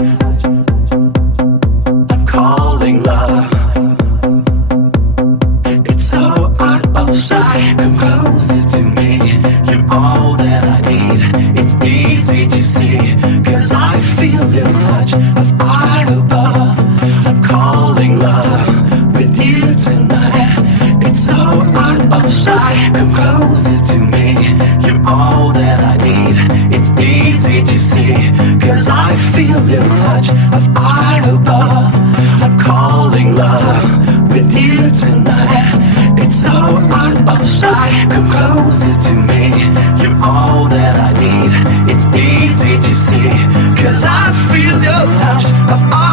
I'm calling love. It's so out of sight. Come closer to me. You're all that I need. It's easy to see, 'cause I feel your touch of eye above. I'm calling love with you tonight. It's so out of sight. Come closer to me. You're all that I need. It's easy to see, 'cause I feel your touch of eye above. I'm calling love with you tonight. It's so out of sight. Come closer to me. You're all that I need. It's easy to see,